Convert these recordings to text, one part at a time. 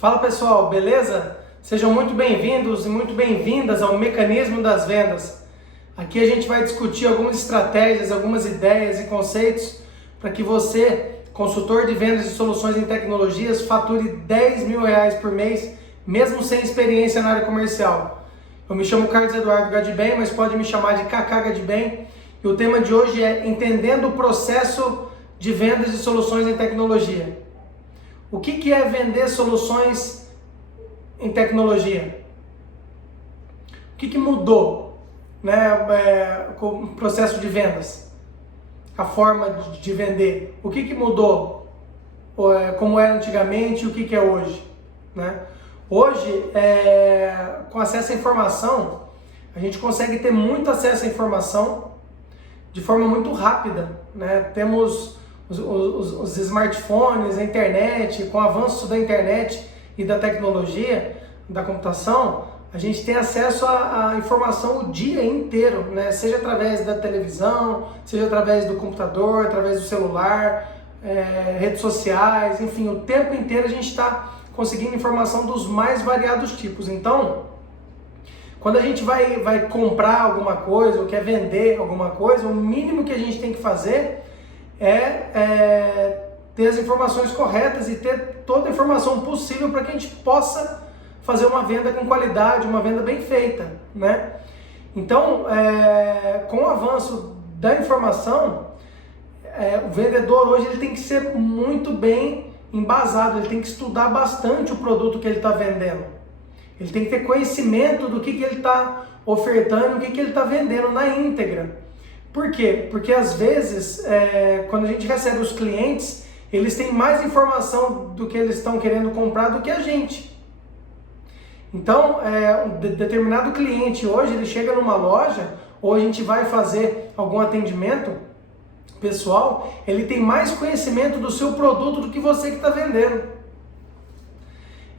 Fala pessoal, beleza? Sejam muito bem-vindos e muito bem-vindas ao Mecanismo das Vendas. Aqui a gente vai discutir algumas estratégias, algumas ideias e conceitos para que você, consultor de vendas e soluções em tecnologias, fature R$10.000 por mês, mesmo sem experiência na área comercial. Eu me chamo Carlos Eduardo Gadibem, mas pode me chamar de Kaká Gadibem, e o tema de hoje é Entendendo o processo de vendas e soluções em tecnologia. O que é vender soluções em tecnologia? O que mudou, né, com o processo de vendas? A forma de vender. O que mudou? Como era antigamente e o que é hoje? Né? Hoje, com acesso à informação, a gente consegue ter muito acesso à informação de forma muito rápida. Né? Temos os smartphones, a internet, com o avanço da internet e da tecnologia, da computação, a gente tem acesso à informação o dia inteiro, né? Seja através da televisão, seja através do computador, através do celular, redes sociais, enfim, o tempo inteiro a gente está conseguindo informação dos mais variados tipos. Então, quando a gente vai comprar alguma coisa ou quer vender alguma coisa, o mínimo que a gente tem que fazer ter as informações corretas e ter toda a informação possível para que a gente possa fazer uma venda com qualidade, uma venda bem feita, né? Então, com o avanço da informação, o vendedor hoje ele tem que ser muito bem embasado, ele tem que estudar bastante o produto que ele está vendendo. Ele tem que ter conhecimento do que ele está ofertando, o que ele está vendendo na íntegra. Por quê? Porque às vezes, quando a gente recebe os clientes, eles têm mais informação do que eles estão querendo comprar do que a gente. Então, um determinado cliente hoje, ele chega numa loja, ou a gente vai fazer algum atendimento pessoal, ele tem mais conhecimento do seu produto do que você que está vendendo.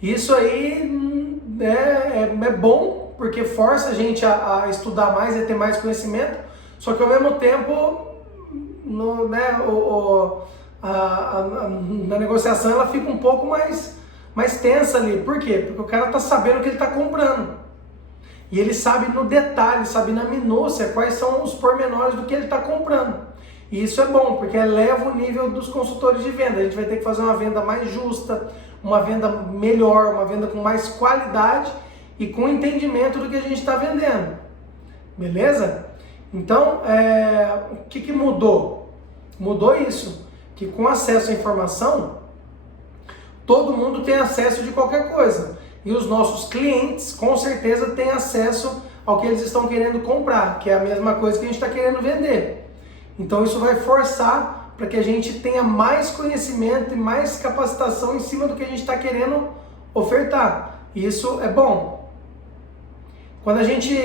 Isso aí é bom, porque força a gente a estudar mais e a ter mais conhecimento. Só que ao mesmo tempo, na negociação ela fica um pouco mais tensa ali. Por quê? Porque o cara está sabendo o que ele está comprando. E ele sabe no detalhe, sabe na minúcia quais são os pormenores do que ele está comprando. E isso é bom, porque eleva o nível dos consultores de venda. A gente vai ter que fazer uma venda mais justa, uma venda melhor, uma venda com mais qualidade e com entendimento do que a gente está vendendo. Beleza? Então, o que mudou? Mudou isso, que com acesso à informação, todo mundo tem acesso de qualquer coisa. E os nossos clientes, com certeza, têm acesso ao que eles estão querendo comprar, que é a mesma coisa que a gente está querendo vender. Então, isso vai forçar para que a gente tenha mais conhecimento e mais capacitação em cima do que a gente está querendo ofertar. E isso é bom. Quando a gente,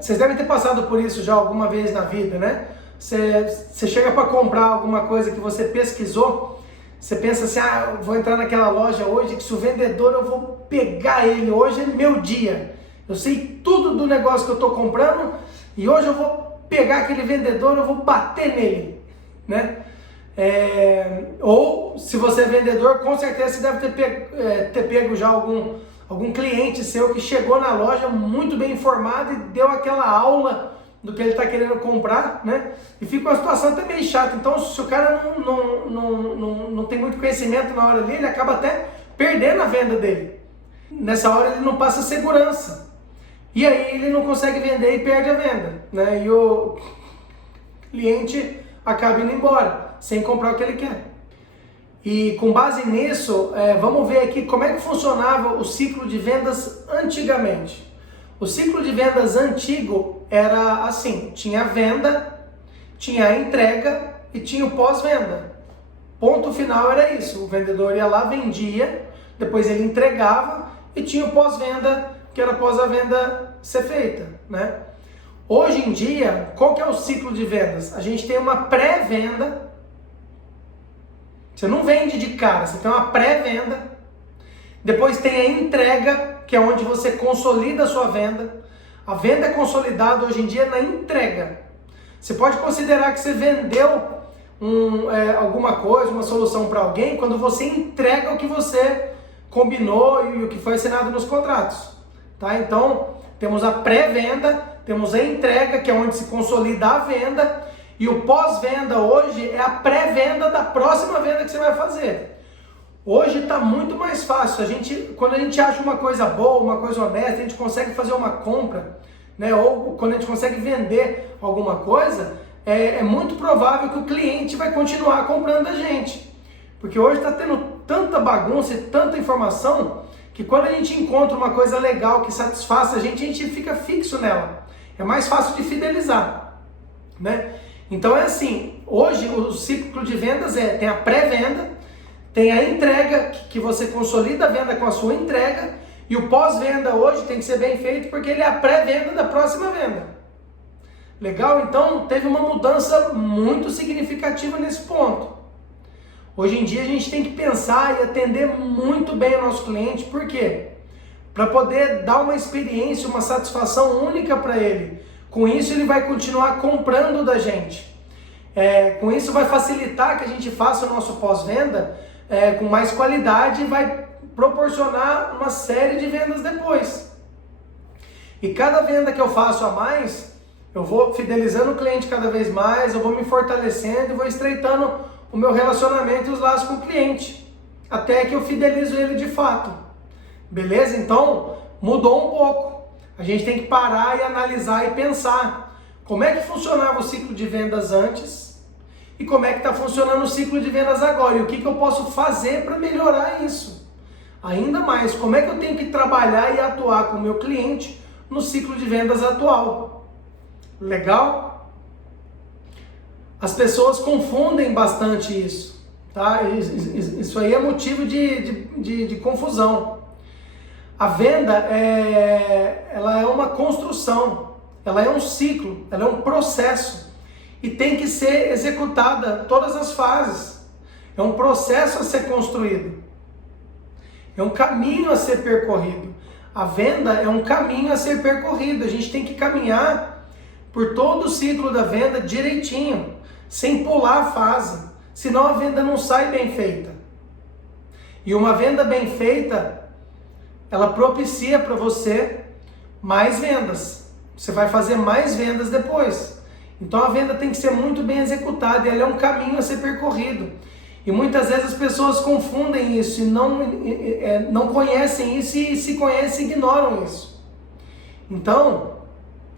vocês devem ter passado por isso já alguma vez na vida, né? Você chega para comprar alguma coisa que você pesquisou, você pensa assim, eu vou entrar naquela loja hoje, que se o vendedor eu vou pegar ele, hoje é meu dia. Eu sei tudo do negócio que eu estou comprando e hoje eu vou pegar aquele vendedor, eu vou bater nele, né? Ou se você é vendedor, com certeza você deve ter pego já algum cliente seu que chegou na loja muito bem informado e deu aquela aula do que ele está querendo comprar, né? E fica uma situação até meio chata. Então, se o cara não tem muito conhecimento na hora ali, ele acaba até perdendo a venda dele. Nessa hora ele não passa segurança. E aí ele não consegue vender e perde a venda, né? E o cliente acaba indo embora, sem comprar o que ele quer. E com base nisso, vamos ver aqui como é que funcionava o ciclo de vendas antigamente. O ciclo de vendas antigo era assim, tinha a venda, tinha a entrega e tinha o pós-venda. Ponto final era isso, o vendedor ia lá, vendia, depois ele entregava e tinha o pós-venda, que era após a venda ser feita, né? Hoje em dia, qual que é o ciclo de vendas? A gente tem uma pré-venda. Você não vende de cara, você tem uma pré-venda, depois tem a entrega, que é onde você consolida a sua venda. A venda é consolidada hoje em dia na entrega. Você pode considerar que você vendeu alguma coisa, uma solução para alguém, quando você entrega o que você combinou e o que foi assinado nos contratos. Tá? Então, temos a pré-venda, temos a entrega, que é onde se consolida a venda, e o pós-venda hoje é a pré-venda da próxima venda que você vai fazer. Hoje está muito mais fácil. Quando a gente acha uma coisa boa, uma coisa honesta, a gente consegue fazer uma compra, né? Ou quando a gente consegue vender alguma coisa, é muito provável que o cliente vai continuar comprando da gente. Porque hoje está tendo tanta bagunça e tanta informação que quando a gente encontra uma coisa legal que satisfaça a gente fica fixo nela. É mais fácil de fidelizar, né? Então é assim, hoje o ciclo de vendas tem a pré-venda, tem a entrega, que você consolida a venda com a sua entrega, e o pós-venda hoje tem que ser bem feito porque ele é a pré-venda da próxima venda. Legal? Então teve uma mudança muito significativa nesse ponto. Hoje em dia a gente tem que pensar e atender muito bem o nosso cliente, por quê? Para poder dar uma experiência, uma satisfação única para ele. Com isso ele vai continuar comprando da gente. Com isso vai facilitar que a gente faça o nosso pós-venda com mais qualidade e vai proporcionar uma série de vendas depois. E cada venda que eu faço a mais, eu vou fidelizando o cliente cada vez mais, eu vou me fortalecendo e vou estreitando o meu relacionamento e os laços com o cliente, até que eu fidelizo ele de fato. Beleza? Então, mudou um pouco. A gente tem que parar e analisar e pensar como é que funcionava o ciclo de vendas antes e como é que está funcionando o ciclo de vendas agora e o que eu posso fazer para melhorar isso. Ainda mais, como é que eu tenho que trabalhar e atuar com o meu cliente no ciclo de vendas atual. Legal? As pessoas confundem bastante isso, tá? Isso aí é motivo de confusão. A venda ela é uma construção, ela é um ciclo, ela é um processo e tem que ser executada todas as fases. É um processo a ser construído, é um caminho a ser percorrido. A venda é um caminho a ser percorrido, a gente tem que caminhar por todo o ciclo da venda direitinho, sem pular a fase, senão a venda não sai bem feita. E uma venda bem feita, ela propicia para você mais vendas. Você vai fazer mais vendas depois. Então a venda tem que ser muito bem executada, e ela é um caminho a ser percorrido. E muitas vezes as pessoas confundem isso e não conhecem isso, e se conhecem ignoram isso. Então,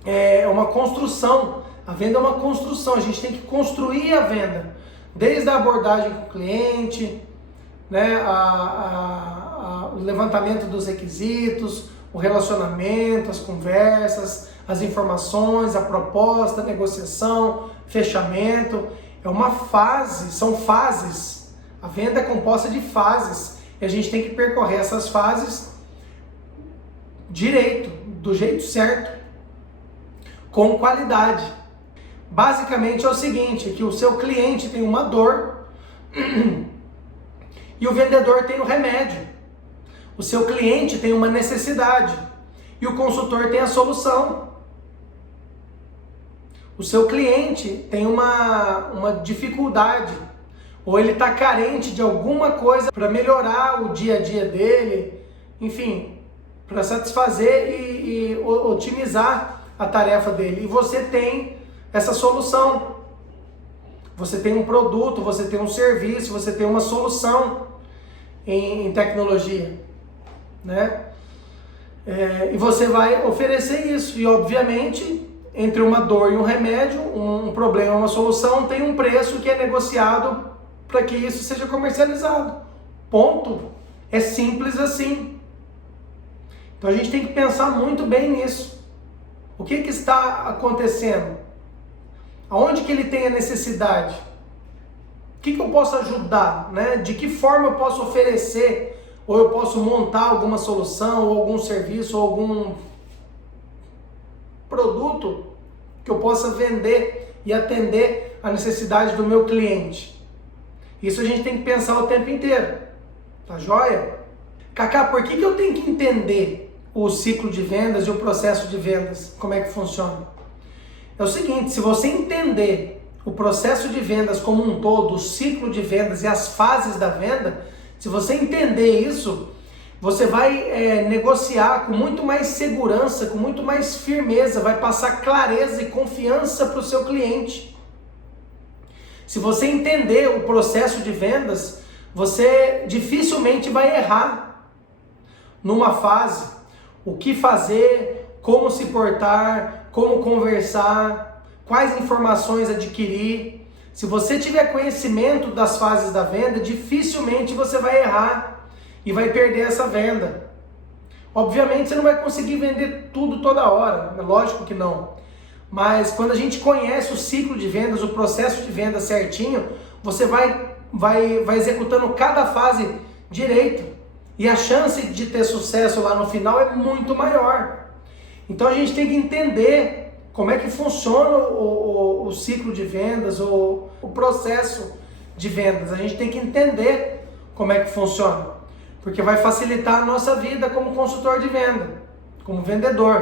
é uma construção. A venda é uma construção, a gente tem que construir a venda. Desde a abordagem com o cliente, né, o levantamento dos requisitos, o relacionamento, as conversas, as informações, a proposta, a negociação, fechamento. É uma fase, são fases. A venda é composta de fases e a gente tem que percorrer essas fases direito, do jeito certo, com qualidade. Basicamente é o seguinte, que o seu cliente tem uma dor e o vendedor tem o remédio. O seu cliente tem uma necessidade e o consultor tem a solução. O seu cliente tem uma dificuldade, ou ele está carente de alguma coisa para melhorar o dia a dia dele, enfim, para satisfazer e otimizar a tarefa dele. E você tem essa solução. Você tem um produto, você tem um serviço, você tem uma solução em tecnologia, né? E você vai oferecer isso. E obviamente, entre uma dor e um remédio, um problema e uma solução, tem um preço que é negociado para que isso seja comercializado. Ponto. É simples assim. Então a gente tem que pensar muito bem nisso. O que está acontecendo? Aonde que ele tem a necessidade? O que eu posso ajudar, né? De que forma eu posso oferecer, ou eu posso montar alguma solução, ou algum serviço, ou algum produto que eu possa vender e atender a necessidade do meu cliente. Isso a gente tem que pensar o tempo inteiro, tá joia? Cacá, por que eu tenho que entender o ciclo de vendas e o processo de vendas, como é que funciona? É o seguinte, se você entender o processo de vendas como um todo, o ciclo de vendas e as fases da venda, se você entender isso, você vai negociar com muito mais segurança, com muito mais firmeza, vai passar clareza e confiança para o seu cliente. Se você entender o processo de vendas, você dificilmente vai errar numa fase. O que fazer, como se portar, como conversar, quais informações adquirir. Se você tiver conhecimento das fases da venda, dificilmente você vai errar e vai perder essa venda. Obviamente você não vai conseguir vender tudo toda hora, é lógico que não. Mas quando a gente conhece o ciclo de vendas, o processo de venda certinho, você vai executando cada fase direito. E a chance de ter sucesso lá no final é muito maior. Então a gente tem que entender como é que funciona o ciclo de vendas, o processo de vendas. A gente tem que entender como é que funciona. Porque vai facilitar a nossa vida como consultor de venda, como vendedor.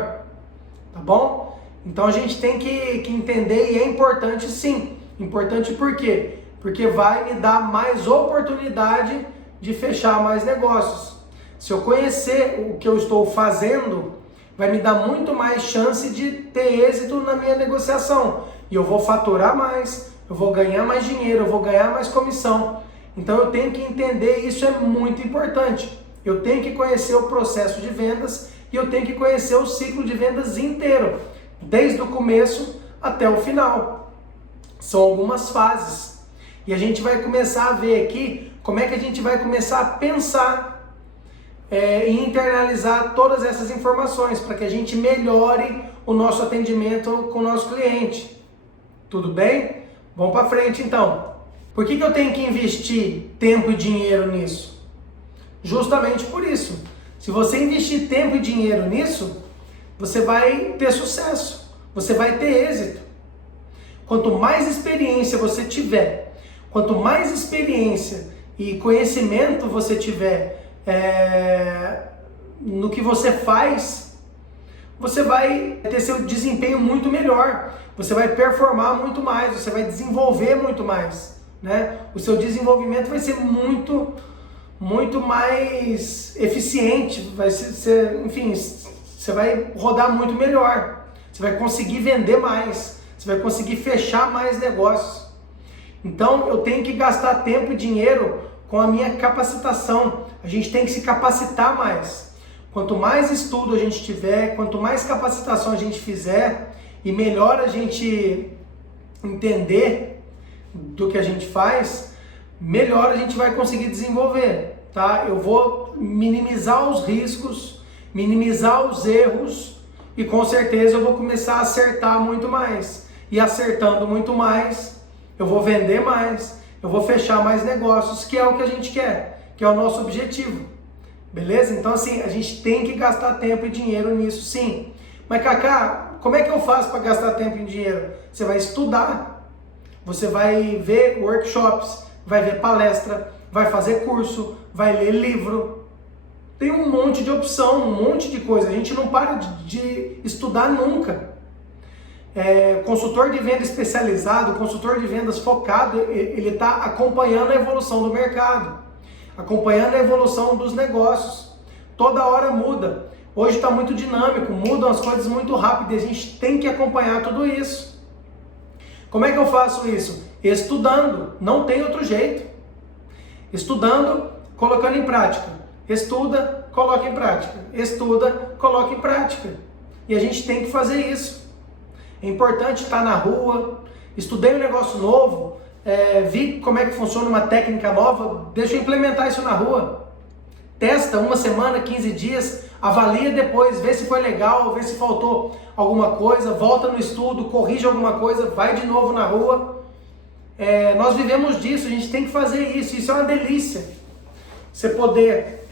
Tá bom? Então a gente tem que entender, e é importante sim. Importante por quê? Porque vai me dar mais oportunidade de fechar mais negócios. Se eu conhecer o que eu estou fazendo, vai me dar muito mais chance de ter êxito na minha negociação. E eu vou faturar mais, eu vou ganhar mais dinheiro, eu vou ganhar mais comissão. Então eu tenho que entender, isso é muito importante. Eu tenho que conhecer o processo de vendas e eu tenho que conhecer o ciclo de vendas inteiro, desde o começo até o final. São algumas fases. E a gente vai começar a ver aqui como é que a gente vai começar a pensar e internalizar todas essas informações para que a gente melhore o nosso atendimento com o nosso cliente. Tudo bem? Vamos para frente então. Por que eu tenho que investir tempo e dinheiro nisso? Justamente por isso. Se você investir tempo e dinheiro nisso, você vai ter sucesso, você vai ter êxito. Quanto mais experiência você tiver, quanto mais experiência e conhecimento você tiver no que você faz, você vai ter seu desempenho muito melhor, você vai performar muito mais, você vai desenvolver muito mais, né? O seu desenvolvimento vai ser muito mais eficiente, vai ser, enfim, você vai rodar muito melhor, você vai conseguir vender mais, você vai conseguir fechar mais negócios. Então eu tenho que gastar tempo e dinheiro com a minha capacitação. A gente tem que se capacitar mais. Quanto mais estudo a gente tiver, quanto mais capacitação a gente fizer e melhor a gente entender do que a gente faz, melhor a gente vai conseguir desenvolver, tá? Eu vou minimizar os riscos, minimizar os erros e com certeza eu vou começar a acertar muito mais. E acertando muito mais, eu vou vender mais, eu vou fechar mais negócios, que é o que a gente quer, que é o nosso objetivo. Beleza? Então assim, a gente tem que gastar tempo e dinheiro nisso sim. Mas Cacá, como é que eu faço para gastar tempo e dinheiro? Você vai estudar, você vai ver workshops, vai ver palestra, vai fazer curso, vai ler livro. Tem um monte de opção, um monte de coisa. A gente não para de estudar nunca. Consultor de venda especializado, consultor de vendas focado, ele está acompanhando a evolução do mercado, acompanhando a evolução dos negócios. Toda hora muda. Hoje está muito dinâmico, mudam as coisas muito rápido e a gente tem que acompanhar tudo isso. Como é que eu faço isso? Estudando, não tem outro jeito. Estudando, colocando em prática. Estuda, coloca em prática. Estuda, coloca em prática. E a gente tem que fazer isso. É importante estar na rua. Estudei um negócio novo, vi como é que funciona uma técnica nova, deixa eu implementar isso na rua. Testa uma semana, 15 dias, avalia depois, vê se foi legal, vê se faltou alguma coisa, volta no estudo, corrige alguma coisa, vai de novo na rua. Nós vivemos disso, a gente tem que fazer isso é uma delícia. Você poder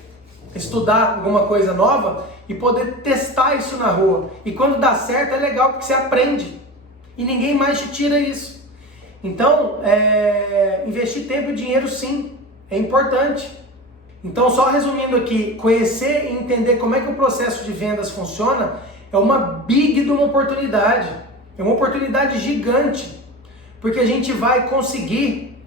estudar alguma coisa nova e poder testar isso na rua. E quando dá certo é legal porque você aprende e ninguém mais te tira isso. Então, investir tempo e dinheiro sim, é importante. Então, só resumindo aqui, conhecer e entender como é que o processo de vendas funciona é uma big de uma oportunidade. É uma oportunidade gigante, porque a gente vai conseguir,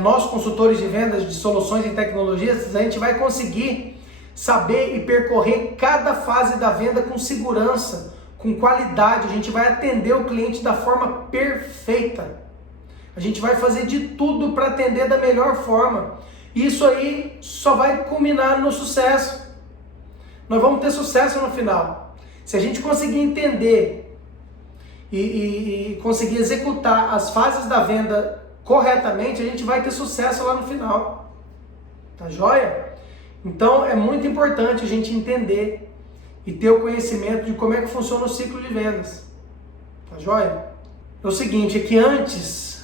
nós consultores de vendas de soluções e tecnologias, a gente vai conseguir saber e percorrer cada fase da venda com segurança, com qualidade. A gente vai atender o cliente da forma perfeita. A gente vai fazer de tudo para atender da melhor forma. Isso aí só vai culminar no sucesso. Nós vamos ter sucesso no final. Se a gente conseguir entender e conseguir executar as fases da venda corretamente, a gente vai ter sucesso lá no final. Tá joia? Então é muito importante a gente entender e ter o conhecimento de como é que funciona o ciclo de vendas. Tá joia? É o seguinte, é que antes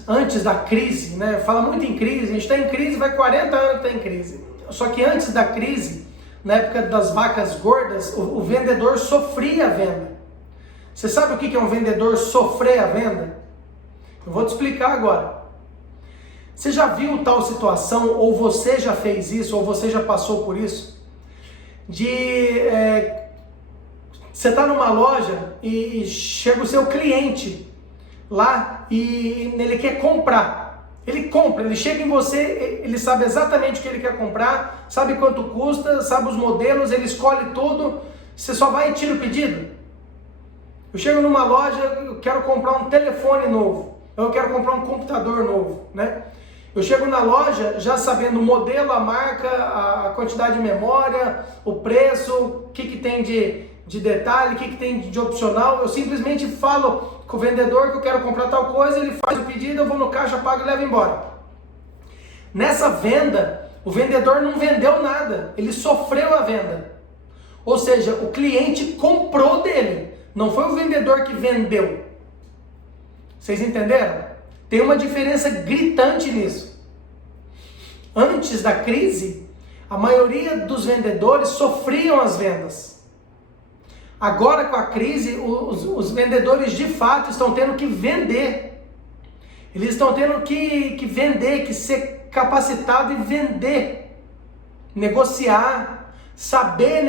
da crise, né? Fala muito em crise, a gente está em crise, vai 40 anos que está em crise. Só que antes da crise, na época das vacas gordas, o vendedor sofria a venda. Você sabe o que é um vendedor sofrer a venda? Eu vou te explicar agora. Você já viu tal situação, ou você já fez isso, ou você já passou por isso? Você está numa loja e chega o seu cliente lá e ele quer comprar. Ele compra, ele chega em você, ele sabe exatamente o que ele quer comprar, sabe quanto custa, sabe os modelos, ele escolhe tudo, você só vai e tira o pedido. Eu chego numa loja, eu quero comprar um telefone novo, eu quero comprar um computador novo, né? Eu chego na loja já sabendo o modelo, a marca, a quantidade de memória, o preço, o que tem de detalhe, o que tem de opcional. Eu simplesmente falo com o vendedor que eu quero comprar tal coisa, ele faz o pedido, eu vou no caixa, pago e levo embora. Nessa venda, o vendedor não vendeu nada, ele sofreu a venda. Ou seja, o cliente comprou dele, não foi o vendedor que vendeu. Vocês entenderam? Tem uma diferença gritante nisso. Antes da crise, a maioria dos vendedores sofriam as vendas. Agora, com a crise, os vendedores de fato estão tendo que vender. Eles estão tendo que vender, que ser capacitado e vender. Negociar, saber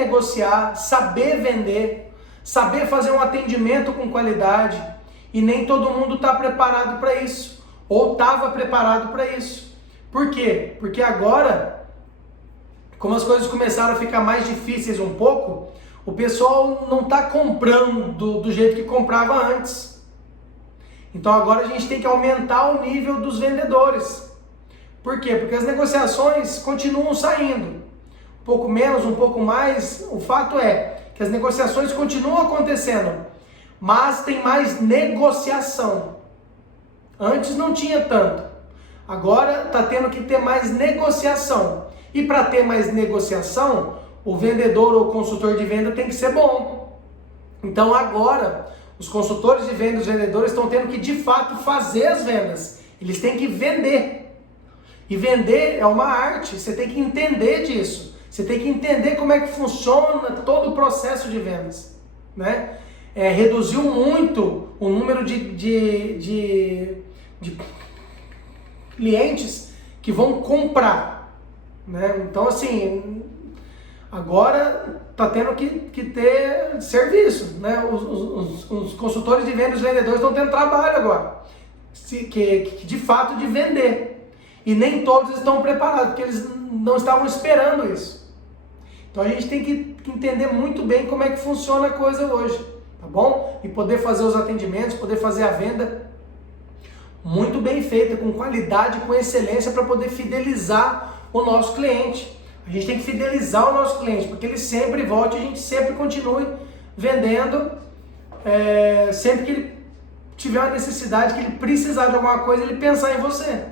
vender, saber fazer um atendimento com qualidade. E nem todo mundo está preparado para isso, ou estava preparado para isso. Por quê? Porque agora, como as coisas começaram a ficar mais difíceis um pouco, o pessoal não está comprando do jeito que comprava antes. Então agora a gente tem que aumentar o nível dos vendedores. Por quê? Porque as negociações continuam saindo. Um pouco menos, um pouco mais, o fato é que as negociações continuam acontecendo, mas tem mais negociação. Antes não tinha tanto. Agora está tendo que ter mais negociação. E para ter mais negociação, o vendedor ou consultor de venda tem que ser bom. Então agora, os consultores de venda, os vendedores estão tendo que de fato fazer as vendas. Eles têm que vender. E vender é uma arte, você tem que entender disso. Você tem que entender como é que funciona todo o processo de vendas, né? Reduziu muito o número de clientes que vão comprar, né? Então, assim, agora está tendo que ter serviço, né? Os consultores de venda, os vendedores estão tendo trabalho agora, que de fato de vender. E nem todos estão preparados, porque eles não estavam esperando isso. Então a gente tem que entender muito bem como é que funciona a coisa hoje, tá bom? E poder fazer os atendimentos, poder fazer a venda muito bem feita, com qualidade, com excelência, para poder fidelizar o nosso cliente. A gente tem que fidelizar o nosso cliente, porque ele sempre volte, a gente sempre continue vendendo, sempre que ele tiver uma necessidade, que ele precisar de alguma coisa, ele pensar em você,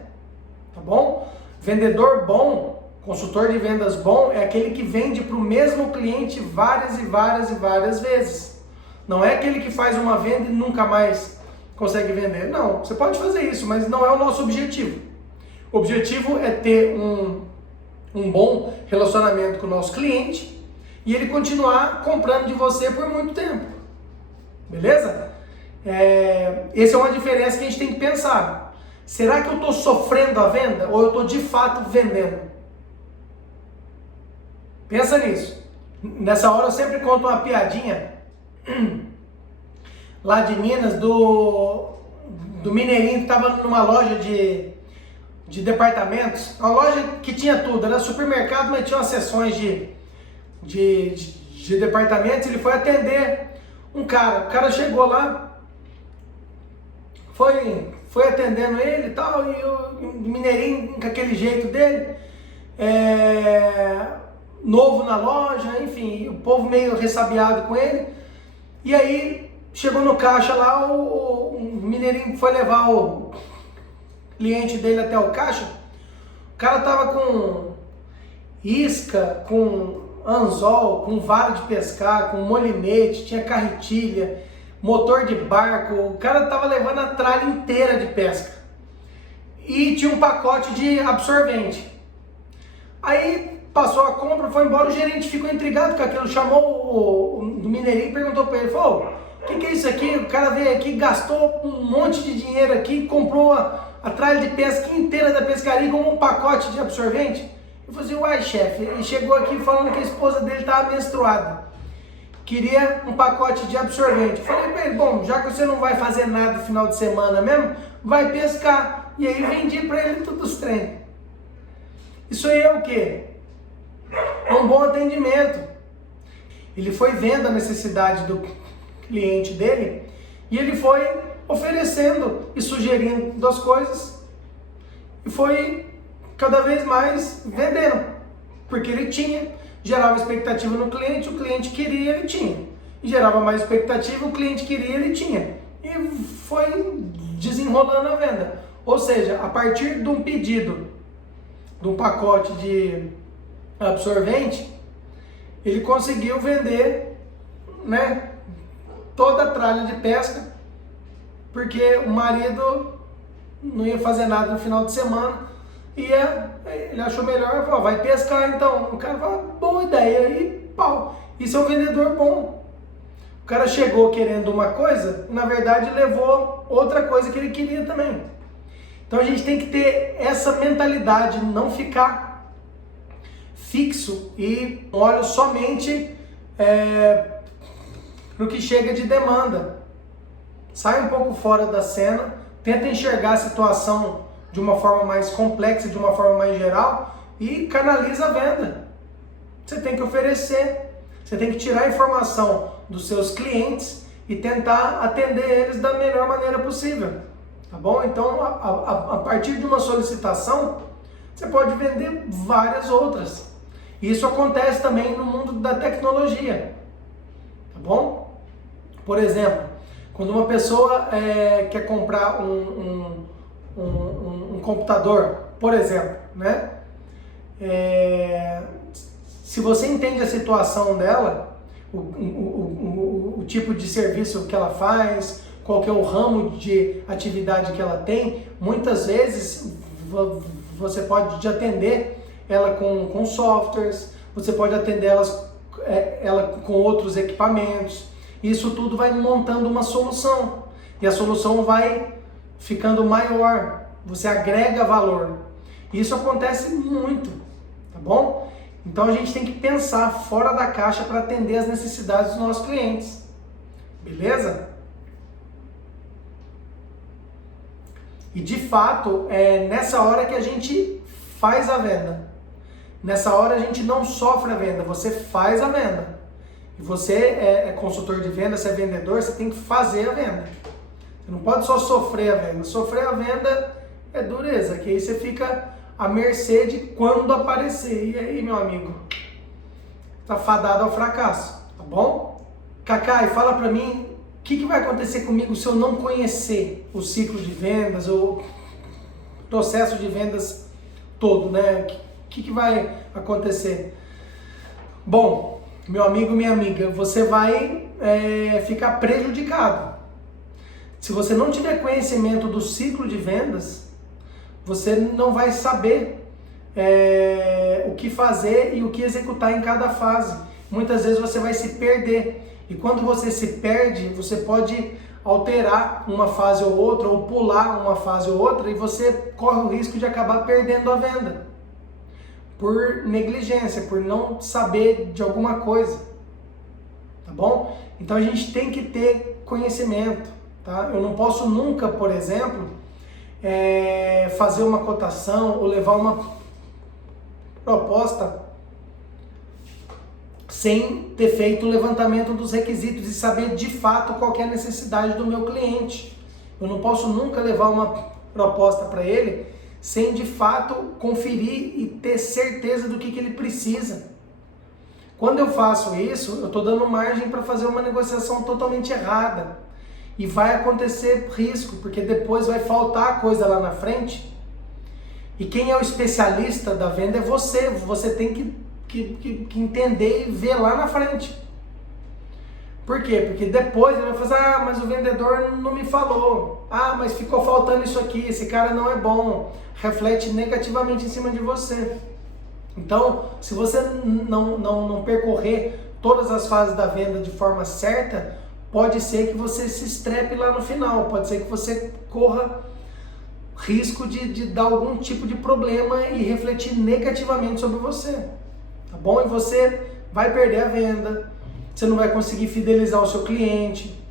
tá bom? Vendedor bom, consultor de vendas bom, é aquele que vende para o mesmo cliente várias e várias vezes. Não é aquele que faz uma venda e nunca mais consegue vender. Não, você pode fazer isso, mas não é o nosso objetivo. O objetivo é ter um bom relacionamento com o nosso cliente e ele continuar comprando de você por muito tempo. Beleza? Essa é uma diferença que a gente tem que pensar. Será que eu estou sofrendo a venda ou eu estou de fato vendendo? Pensa nisso. Nessa hora eu sempre conto uma piadinha lá de Minas, do mineirinho que estava numa loja de departamentos, uma loja que tinha tudo, era supermercado, mas tinha umas seções de departamentos, ele foi atender um cara. O cara chegou lá, foi atendendo ele e tal, e o mineirinho com aquele jeito dele, novo na loja, enfim, o povo meio ressabiado com ele. E aí chegou no caixa lá, o mineirinho foi levar o cliente dele até o caixa. O cara tava com isca, com anzol, com vara de pescar, com molinete, tinha carretilha, motor de barco. O cara tava levando a tralha inteira de pesca e tinha um pacote de absorvente. Aí passou a compra, foi embora, o gerente ficou intrigado com aquilo, chamou o mineirinho e perguntou para ele, falou: o que é isso aqui? O cara veio aqui, gastou um monte de dinheiro aqui, comprou a tralha de pesca inteira da pescaria com um pacote de absorvente. Eu falei assim: uai, chefe, ele chegou aqui falando que a esposa dele estava menstruada, queria um pacote de absorvente. Eu falei para ele: bom, já que você não vai fazer nada no final de semana mesmo, vai pescar. E aí vendi para ele tudo os trem. Isso aí é o quê? É um bom atendimento. Ele foi vendo a necessidade do cliente dele e ele foi oferecendo e sugerindo as coisas e foi cada vez mais vendendo, porque ele tinha, gerava expectativa no cliente, o cliente queria, ele tinha, e gerava mais expectativa, o cliente queria, ele tinha, e foi desenrolando a venda. Ou seja, a partir de um pedido de um pacote de absorvente, ele conseguiu vender, né, toda a tralha de pesca, porque o marido não ia fazer nada no final de semana, ele achou melhor, falou: vai pescar então. O cara falou: boa ideia, e pau. Isso é um vendedor bom. O cara chegou querendo uma coisa, e na verdade levou outra coisa que ele queria também. Então a gente tem que ter essa mentalidade, não ficar fixo e olho somente no que chega de demanda. Sai um pouco fora da cena, tenta enxergar a situação de uma forma mais complexa, de uma forma mais geral, e canaliza a venda. Você tem que oferecer, você tem que tirar a informação dos seus clientes e tentar atender eles da melhor maneira possível, tá bom? Então, a partir de uma solicitação, você pode vender várias outras. Isso acontece também no mundo da tecnologia, tá bom? Por exemplo, quando uma pessoa quer comprar um computador, por exemplo, né? Se você entende a situação dela, o tipo de serviço que ela faz, qual que é o ramo de atividade que ela tem, muitas vezes você pode atender ela com softwares, você pode atender ela com outros equipamentos. Isso tudo vai montando uma solução e a solução vai ficando maior, você agrega valor. Isso acontece muito, tá bom? Então a gente tem que pensar fora da caixa para atender as necessidades dos nossos clientes, beleza? E de fato, é nessa hora que a gente faz a venda. Nessa hora a gente não sofre a venda, você faz a venda. E você é consultor de venda, você é vendedor, você tem que fazer a venda. Você não pode só sofrer a venda. Sofrer a venda é dureza, que aí você fica à mercê de quando aparecer. E aí, meu amigo, tá fadado ao fracasso, tá bom? Cacai, fala pra mim, o que vai acontecer comigo se eu não conhecer o ciclo de vendas, o processo de vendas todo, né? O que vai acontecer? Bom, meu amigo, minha amiga, você vai ficar prejudicado. Se você não tiver conhecimento do ciclo de vendas, você não vai saber o que fazer e o que executar em cada fase. Muitas vezes você vai se perder. E quando você se perde, você pode alterar uma fase ou outra, ou pular uma fase ou outra, e você corre o risco de acabar perdendo a venda. Por negligência, por não saber de alguma coisa. Tá bom? Então a gente tem que ter conhecimento. Tá? Eu não posso nunca, por exemplo, fazer uma cotação ou levar uma proposta sem ter feito o levantamento dos requisitos e saber de fato qual que é a necessidade do meu cliente. Eu não posso nunca levar uma proposta para ele sem de fato conferir e ter certeza do que ele precisa. Quando eu faço isso, eu estou dando margem para fazer uma negociação totalmente errada. E vai acontecer risco, porque depois vai faltar coisa lá na frente. E quem é o especialista da venda é você. Você tem que entender e ver lá na frente. Por quê? Porque depois ele vai falar, mas o vendedor não me falou. Mas ficou faltando isso aqui, esse cara não é bom. Reflete negativamente em cima de você. Então, se você não percorrer todas as fases da venda de forma certa, pode ser que você se estrepe lá no final, pode ser que você corra risco de dar algum tipo de problema e refletir negativamente sobre você, tá bom? E você vai perder a venda, você não vai conseguir fidelizar o seu cliente,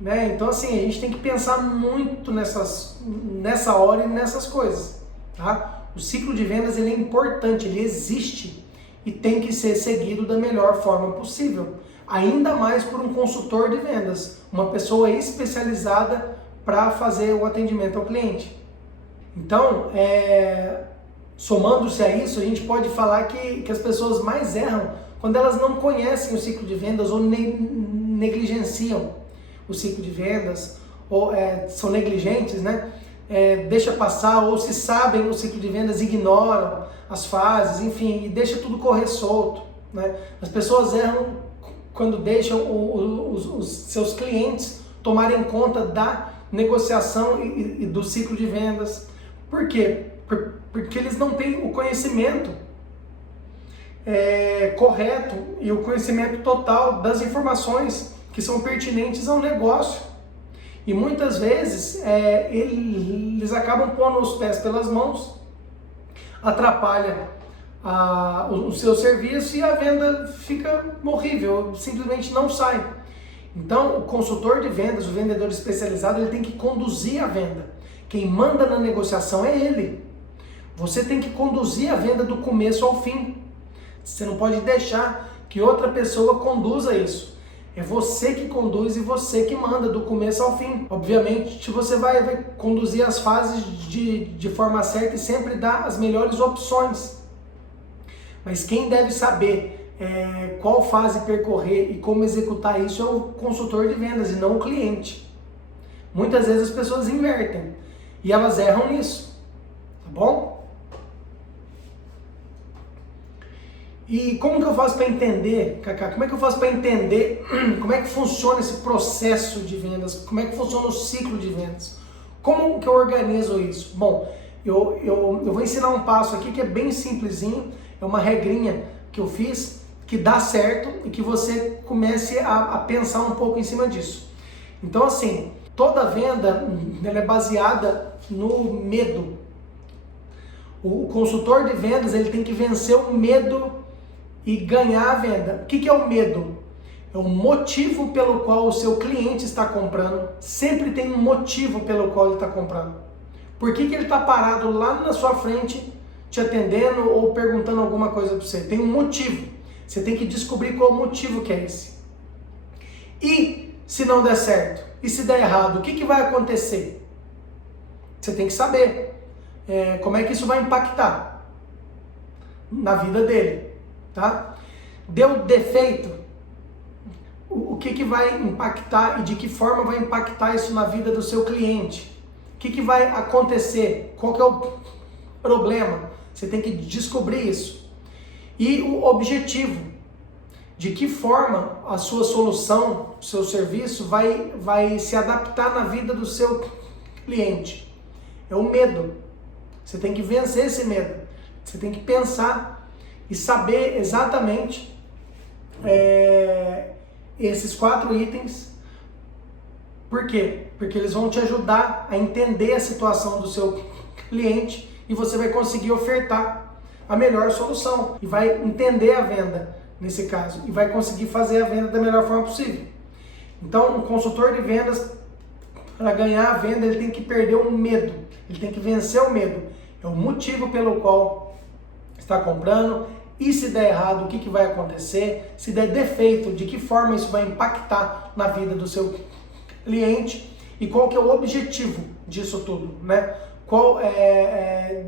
né? Então assim, a gente tem que pensar muito nessa hora e nessas coisas, tá? O ciclo de vendas ele é importante, ele existe e tem que ser seguido da melhor forma possível. Ainda mais por um consultor de vendas, uma pessoa especializada para fazer o atendimento ao cliente. Então, somando-se a isso, a gente pode falar que as pessoas mais erram quando elas não conhecem o ciclo de vendas ou negligenciam o ciclo de vendas, ou são negligentes, né? Deixa passar, ou se sabem o ciclo de vendas, ignoram as fases, enfim, e deixa tudo correr solto, né? As pessoas erram quando deixam os seus clientes tomarem conta da negociação e do ciclo de vendas. Por quê? Porque eles não têm o conhecimento correto e o conhecimento total das informações que são pertinentes ao negócio. E muitas vezes eles acabam pondo os pés pelas mãos, atrapalha o seu serviço e a venda fica horrível, simplesmente não sai. Então, o consultor de vendas, o vendedor especializado, ele tem que conduzir a venda. Quem manda na negociação é ele. Você tem que conduzir a venda do começo ao fim. Você não pode deixar que outra pessoa conduza isso. É você que conduz e você que manda do começo ao fim. Obviamente, você vai conduzir as fases de forma certa e sempre dar as melhores opções. Mas quem deve saber qual fase percorrer e como executar isso é o consultor de vendas e não o cliente. Muitas vezes as pessoas invertem e elas erram nisso, tá bom? E como que eu faço para entender, Cacá? Como é que eu faço para entender como é que funciona esse processo de vendas? Como é que funciona o ciclo de vendas? Como que eu organizo isso? Bom, eu vou ensinar um passo aqui que é bem simplesinho, é uma regrinha que eu fiz, que dá certo e que você comece a pensar um pouco em cima disso. Então assim, toda venda ela é baseada no medo. O consultor de vendas ele tem que vencer o medo e ganhar a venda. O que é o medo? É o motivo pelo qual o seu cliente está comprando. Sempre tem um motivo pelo qual ele está comprando. Por que ele está parado lá na sua frente, te atendendo ou perguntando alguma coisa para você? Tem um motivo. Você tem que descobrir qual o motivo que é esse. E se não der certo? E se der errado? O que vai acontecer? Você tem que saber como é que isso vai impactar na vida dele. Tá? Deu defeito, o que vai impactar e de que forma vai impactar isso na vida do seu cliente? O que vai acontecer? Qual que é o problema? Você tem que descobrir isso. E o objetivo, de que forma a sua solução, o seu serviço vai se adaptar na vida do seu cliente. É o medo. Você tem que vencer esse medo. Você tem que pensar e saber exatamente esses 4 itens. Por quê? Porque eles vão te ajudar a entender a situação do seu cliente e você vai conseguir ofertar a melhor solução e vai entender a venda nesse caso e vai conseguir fazer a venda da melhor forma possível. Então, o consultor de vendas, para ganhar a venda, ele tem que perder o medo, ele tem que vencer o medo. É o motivo pelo qual está comprando e se der errado, o que vai acontecer, se der defeito, de que forma isso vai impactar na vida do seu cliente e qual que é o objetivo disso tudo, né?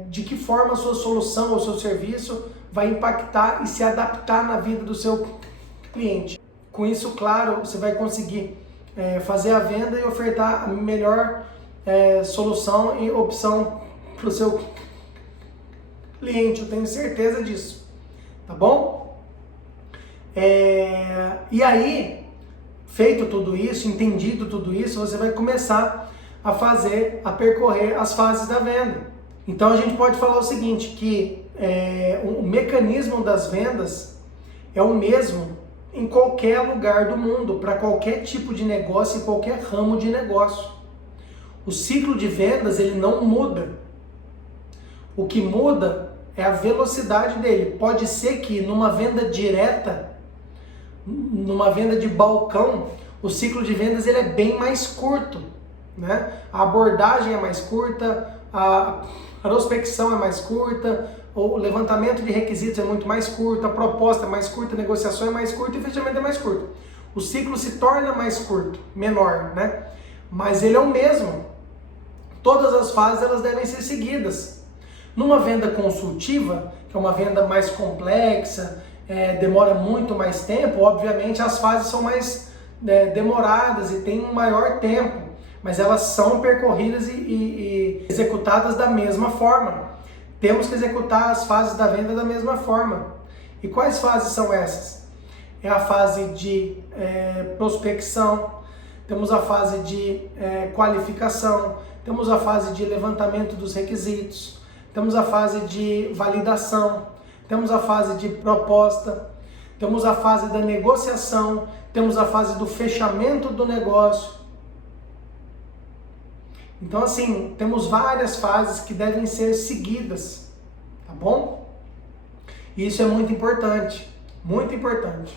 De que forma a sua solução ou seu serviço vai impactar e se adaptar na vida do seu cliente. Com isso, claro, você vai conseguir fazer a venda e ofertar a melhor solução e opção para o seu cliente, eu tenho certeza disso, tá bom? E aí, feito tudo isso, entendido tudo isso, você vai começar a percorrer as fases da venda. Então a gente pode falar o seguinte, que o mecanismo das vendas é o mesmo em qualquer lugar do mundo, para qualquer tipo de negócio e qualquer ramo de negócio. O ciclo de vendas, ele não muda. O que muda é a velocidade dele. Pode ser que numa venda direta, numa venda de balcão, o ciclo de vendas ele é bem mais curto, né? A abordagem é mais curta, a prospecção é mais curta, o levantamento de requisitos é muito mais curto, a proposta é mais curta, a negociação é mais curta e o fechamento é mais curto. O ciclo se torna mais curto, menor, né? Mas ele é o mesmo. Todas as fases elas devem ser seguidas. Numa venda consultiva, que é uma venda mais complexa, demora muito mais tempo, obviamente as fases são mais demoradas e tem um maior tempo, mas elas são percorridas e executadas da mesma forma. Temos que executar as fases da venda da mesma forma. E quais fases são essas? É a fase de prospecção, temos a fase de qualificação, temos a fase de levantamento dos requisitos, temos a fase de validação, temos a fase de proposta, temos a fase da negociação, temos a fase do fechamento do negócio. Então, assim, temos várias fases que devem ser seguidas, tá bom? E isso é muito importante, muito importante.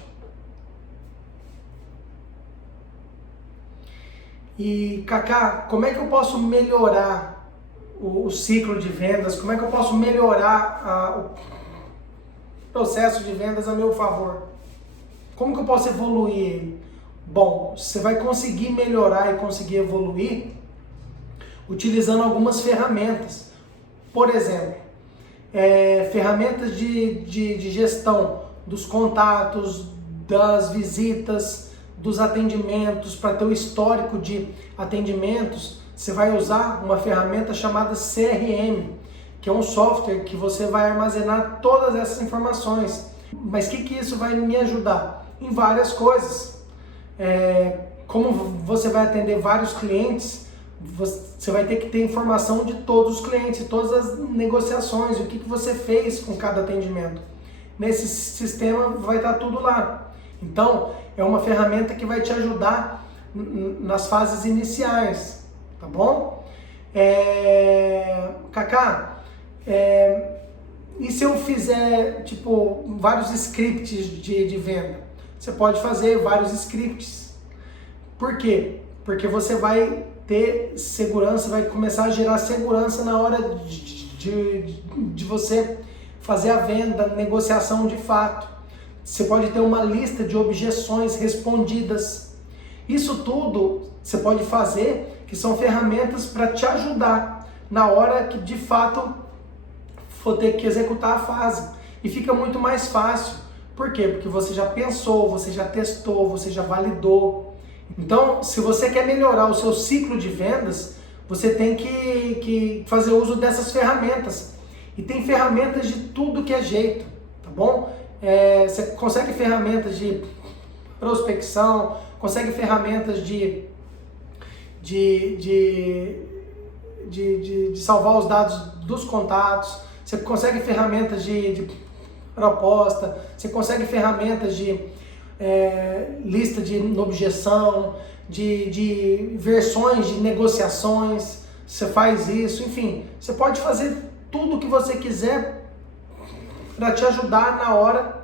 E, Cacá, como é que eu posso melhorar o ciclo de vendas? Como é que eu posso melhorar o processo de vendas a meu favor? Como que eu posso evoluir ele? Bom, você vai conseguir melhorar e conseguir evoluir utilizando algumas ferramentas. Por exemplo, ferramentas de gestão dos contatos, das visitas, dos atendimentos. Para ter o histórico de atendimentos, você vai usar uma ferramenta chamada CRM, que é um software que você vai armazenar todas essas informações. Mas o que isso vai me ajudar? Em várias coisas. Como você vai atender vários clientes, você vai ter que ter informação de todos os clientes, de todas as negociações, o que você fez com cada atendimento. Nesse sistema vai estar tudo lá. Então, é uma ferramenta que vai te ajudar nas fases iniciais, tá bom? Cacá, e se eu fizer, tipo, vários scripts de venda? Você pode fazer vários scripts. Por quê? Porque você vai ter segurança, vai começar a gerar segurança na hora de você fazer a venda, negociação de fato. Você pode ter uma lista de objeções respondidas. Isso tudo você pode fazer, que são ferramentas para te ajudar na hora que de fato for ter que executar a fase. E fica muito mais fácil. Por quê? Porque você já pensou, você já testou, você já validou. Então, se você quer melhorar o seu ciclo de vendas, você tem que fazer uso dessas ferramentas. E tem ferramentas de tudo que é jeito, tá bom? Você consegue ferramentas de prospecção, consegue ferramentas de salvar os dados dos contatos, você consegue ferramentas de proposta, você consegue ferramentas de lista de objeção, de versões de negociações, você faz isso, enfim, você pode fazer tudo o que você quiser para te ajudar na hora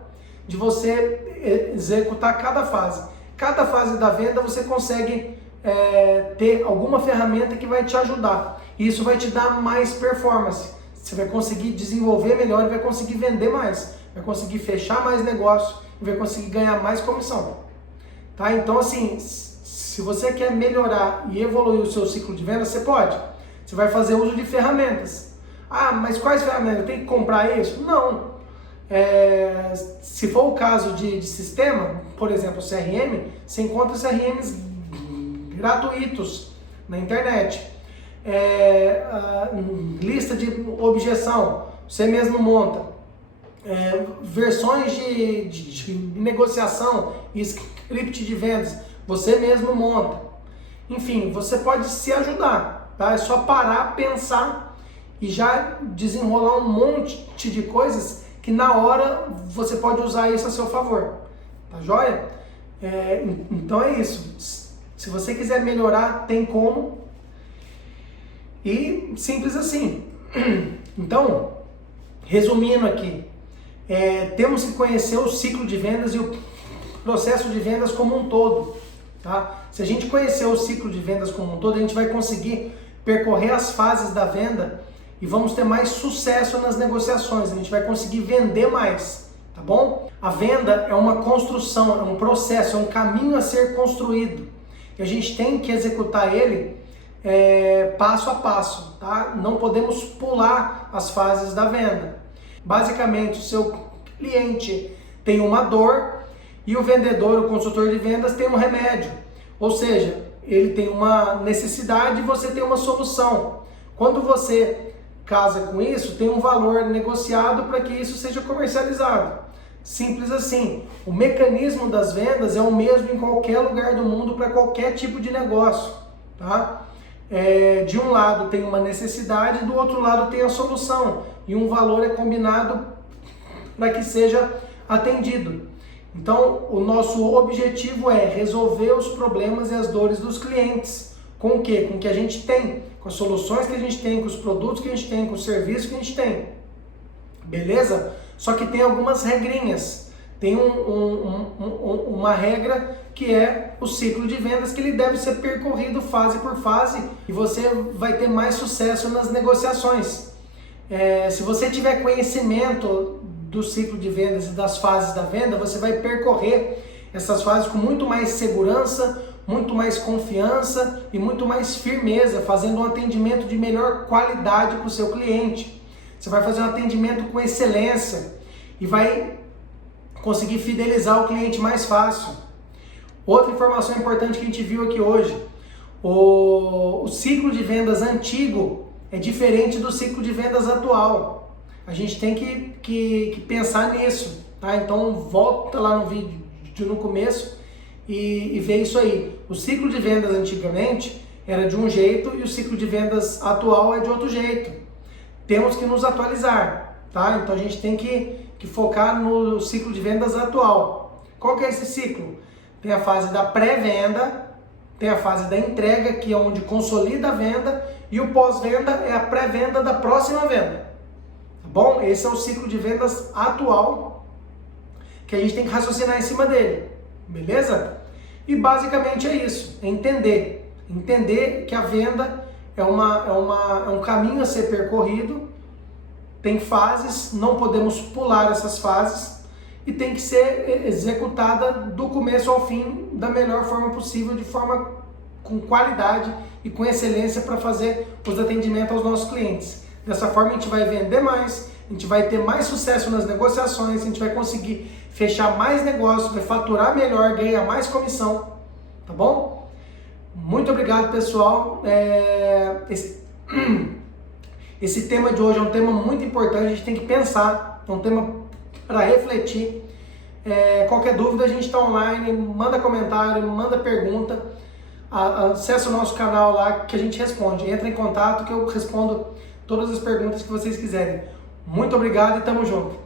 de você executar cada fase. Cada fase da venda você consegue ter alguma ferramenta que vai te ajudar. E isso vai te dar mais performance. Você vai conseguir desenvolver melhor e vai conseguir vender mais. vai conseguir fechar mais negócio e vai conseguir ganhar mais comissão. Tá? Então, assim, se você quer melhorar e evoluir o seu ciclo de vendas, você pode. Você vai fazer uso de ferramentas. Ah, mas quais ferramentas? Eu tenho que comprar isso? Não. Se for o caso de sistema, por exemplo, CRM, você encontra CRMs gratuitos na internet. Lista de objeção, você mesmo monta. Versões de negociação e script de vendas, você mesmo monta. Enfim, você pode se ajudar, tá? É só parar, pensar e já desenrolar um monte de coisas que na hora você pode usar isso a seu favor, tá joia? Então é isso. Se você quiser melhorar, tem como. E simples assim. Então, resumindo aqui, temos que conhecer o ciclo de vendas e o processo de vendas como um todo. Tá? Se a gente conhecer o ciclo de vendas como um todo, a gente vai conseguir percorrer as fases da venda e vamos ter mais sucesso nas negociações, a gente vai conseguir vender mais, tá bom? A venda é uma construção, é um processo, é um caminho a ser construído e a gente tem que executar ele passo a passo, tá? Não podemos pular as fases da venda. Basicamente, o seu cliente tem uma dor e o vendedor, o consultor de vendas, tem um remédio. Ou seja, ele tem uma necessidade e você tem uma solução. Quando você casa com isso, tem um valor negociado para que isso seja comercializado. Simples assim. O mecanismo das vendas é o mesmo em qualquer lugar do mundo para qualquer tipo de negócio, tá? De um lado tem uma necessidade, do outro lado tem a solução e um valor é combinado para que seja atendido. Então, o nosso objetivo é resolver os problemas e as dores dos clientes. Com o quê? Com o que a gente tem, com as soluções que a gente tem, com os produtos que a gente tem, com os serviços que a gente tem. Beleza? Só que tem algumas regrinhas. Tem uma regra que é o ciclo de vendas, que ele deve ser percorrido fase por fase e você vai ter mais sucesso nas negociações. Se você tiver conhecimento do ciclo de vendas e das fases da venda, você vai percorrer essas fases com muito mais segurança, muito mais confiança e muito mais firmeza, fazendo um atendimento de melhor qualidade para o seu cliente. Você vai fazer um atendimento com excelência e vai conseguir fidelizar o cliente mais fácil. Outra informação importante que a gente viu aqui hoje, o ciclo de vendas antigo é diferente do ciclo de vendas atual. A gente tem que pensar nisso, tá? Então volta lá no vídeo no começo e vê isso aí. O ciclo de vendas antigamente era de um jeito e o ciclo de vendas atual é de outro jeito. Temos que nos atualizar, tá? Então a gente tem que focar no ciclo de vendas atual. Qual que é esse ciclo? Tem a fase da pré-venda, tem a fase da entrega, que é onde consolida a venda, e o pós-venda é a pré-venda da próxima venda. Tá bom? Esse é o ciclo de vendas atual que a gente tem que raciocinar em cima dele. Beleza? E basicamente é isso, é entender. Entender que a venda é um caminho a ser percorrido, tem fases, não podemos pular essas fases e tem que ser executada do começo ao fim da melhor forma possível, de forma com qualidade e com excelência para fazer os atendimentos aos nossos clientes. Dessa forma a gente vai vender mais, a gente vai ter mais sucesso nas negociações, a gente vai conseguir fechar mais negócios, vai faturar melhor, ganhar mais comissão, tá bom? Muito obrigado, pessoal. Esse tema de hoje é um tema muito importante, a gente tem que pensar, é um tema para refletir. Qualquer dúvida a gente está online, manda comentário, manda pergunta, acessa o nosso canal lá que a gente responde. Entra em contato que eu respondo todas as perguntas que vocês quiserem. Muito obrigado e tamo junto.